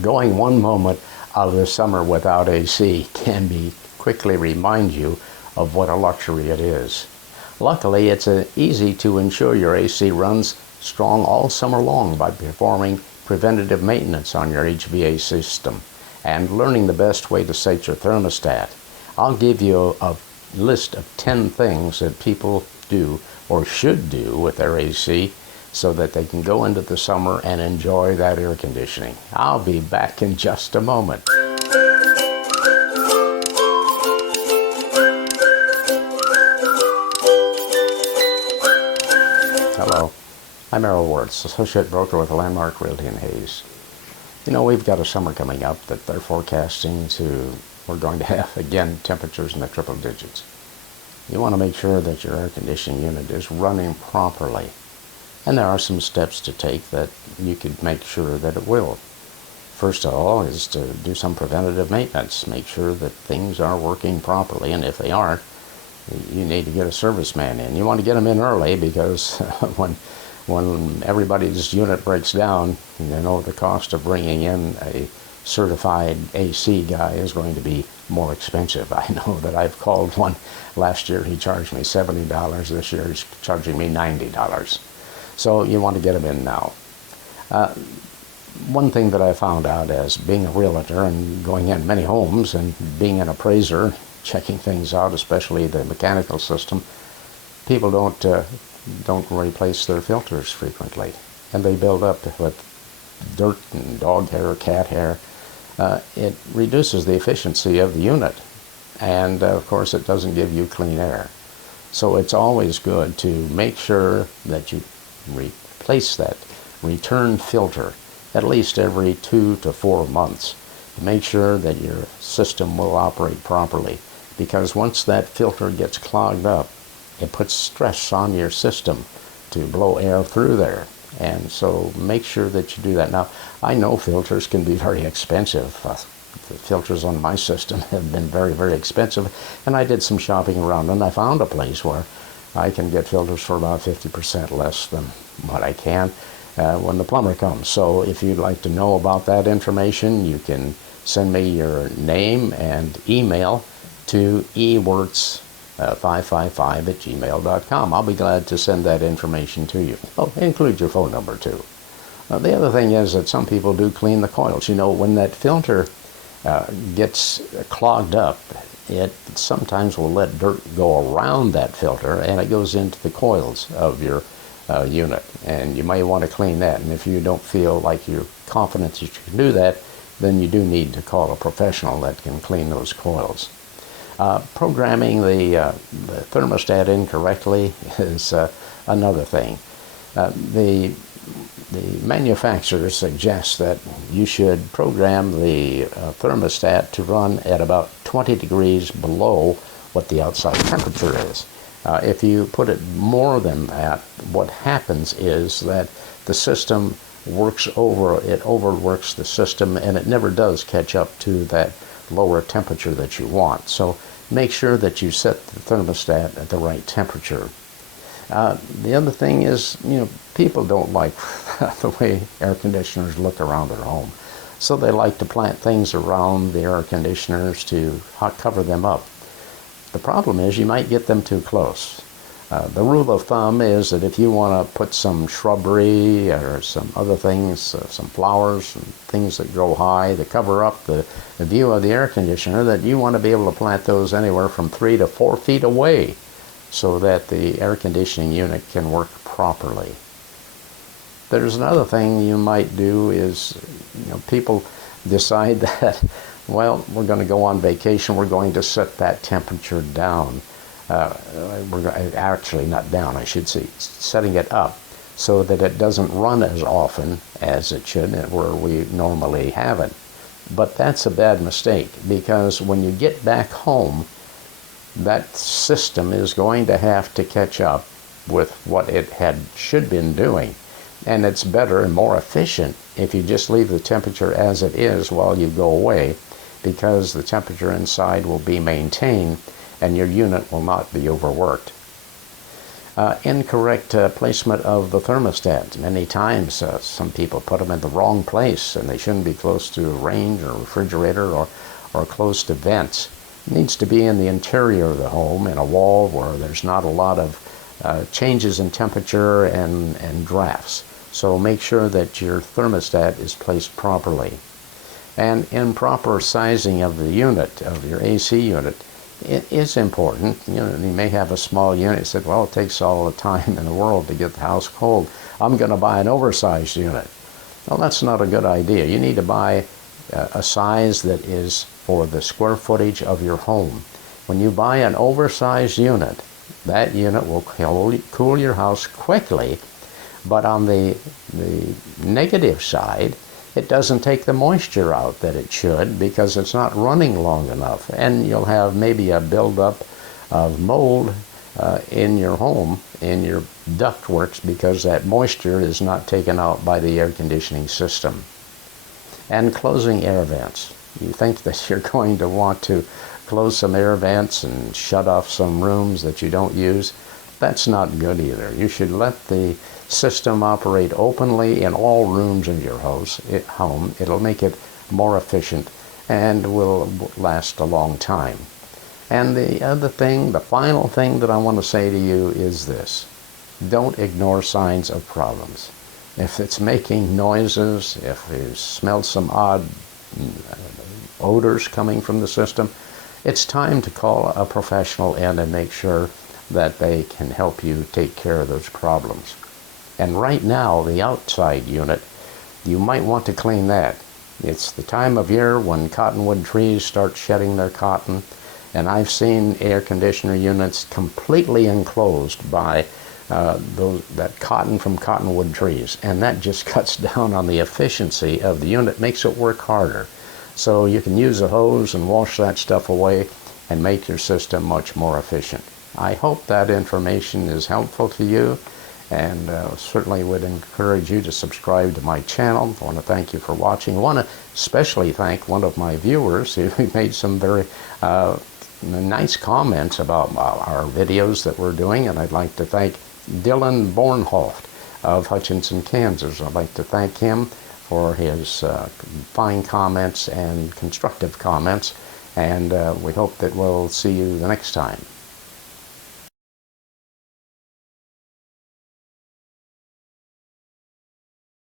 Going one moment of the summer without AC can be quickly remind you of what a luxury it is. Luckily, it's easy to ensure your AC runs strong all summer long by performing preventative maintenance on your HVAC system and learning the best way to set your thermostat. I'll give you a list of 10 things that people do or should do with their AC so that they can go into the summer and enjoy that air conditioning. I'll be back in just a moment. Hello, I'm Errol Wirtz, Associate Broker with Landmark Realty in Hayes. You know, we've got a summer coming up that they're forecasting we're going to have, again, temperatures in the triple digits. You want to make sure that your air conditioning unit is running properly. And there are some steps to take that you could make sure that it will. First of all is to do some preventative maintenance. Make sure that things are working properly, and if they aren't, you need to get a service man in. You want to get them in early because when everybody's unit breaks down, you know the cost of bringing in a certified AC guy is going to be more expensive. I know that I've called one last year. He charged me $70. This year he's charging me $90. So you want to get them in now. One thing that I found out as being a realtor and going in many homes and being an appraiser, checking things out, especially the mechanical system, people don't replace their filters frequently, and they build up with dirt and dog hair, cat hair. It reduces the efficiency of the unit, and of course it doesn't give you clean air. So it's always good to make sure that you replace that return filter at least every 2 to 4 months to make sure that your system will operate properly, because once that filter gets clogged up, it puts stress on your system to blow air through there. And so make sure that you do that. Now, I know filters can be very expensive. The filters on my system have been very, very expensive, and I did some shopping around and I found a place where I can get filters for about 50% less than what I can when the plumber comes. So if you'd like to know about that information, you can send me your name and email to ewirtz555@gmail.com. I'll be glad to send that information to you. Oh, include your phone number too. The other thing is that some people do clean the coils. You know, when that filter gets clogged up, it sometimes will let dirt go around that filter and it goes into the coils of your unit, and you may want to clean that. And if you don't feel like you're confident that you can do that, then you do need to call a professional that can clean those coils. Programming the thermostat incorrectly is another thing. The manufacturer suggests that you should program the thermostat to run at about 20 degrees below what the outside temperature is. If you put it more than that, what happens is that the system overworks the system, and it never does catch up to that lower temperature that you want. So make sure that you set the thermostat at the right temperature. The other thing is, you know, people don't like the way air conditioners look around their home. So they like to plant things around the air conditioners to cover them up. The problem is you might get them too close. The rule of thumb is that if you want to put some shrubbery or some other things, some flowers and things that grow high to cover up the view of the air conditioner, that you want to be able to plant those anywhere from 3 to 4 feet away so that the air conditioning unit can work properly. There's another thing you might do is, you know, people decide that, well, we're going to go on vacation, we're going to set that temperature down. Actually not down, I should say, setting it up so that it doesn't run as often as it should where we normally have it. But that's a bad mistake, because when you get back home, that system is going to have to catch up with what it should been doing. And it's better and more efficient if you just leave the temperature as it is while you go away, because the temperature inside will be maintained and your unit will not be overworked. Incorrect placement of the thermostat. Many times some people put them in the wrong place, and they shouldn't be close to a range or refrigerator or close to vents. It needs to be in the interior of the home, in a wall where there's not a lot of changes in temperature and drafts. So make sure that your thermostat is placed properly. And improper sizing of the unit, of your AC unit, it is important. You know, you may have a small unit. You said, well, it takes all the time in the world to get the house cold. I'm going to buy an oversized unit. Well, that's not a good idea. You need to buy a size that is for the square footage of your home. When you buy an oversized unit, that unit will cool your house quickly, but on the negative side, it doesn't take the moisture out that it should because it's not running long enough, and you'll have maybe a buildup of mold in your home, in your ductworks, because that moisture is not taken out by the air conditioning system. And closing air vents. You think that you're going to want to close some air vents and shut off some rooms that you don't use. That's not good either. You should let the system operate openly in all rooms of your home. It'll make it more efficient and will last a long time. And the other thing, the final thing that I want to say to you is this. Don't ignore signs of problems. If it's making noises, if you smell some odd odors coming from the system, it's time to call a professional in and make sure that they can help you take care of those problems. And right now, the outside unit, you might want to clean that. It's the time of year when cottonwood trees start shedding their cotton, and I've seen air conditioner units completely enclosed by that cotton from cottonwood trees, and that just cuts down on the efficiency of the unit, makes it work harder. So you can use a hose and wash that stuff away and make your system much more efficient. I hope that information is helpful to you, and certainly would encourage you to subscribe to my channel. I want to thank you for watching. I want to especially thank one of my viewers who made some very nice comments about our videos that we're doing, and I'd like to thank Dylan Bornholt of Hutchinson, Kansas. I'd like to thank him for his fine comments and constructive comments, and we hope that we'll see you the next time.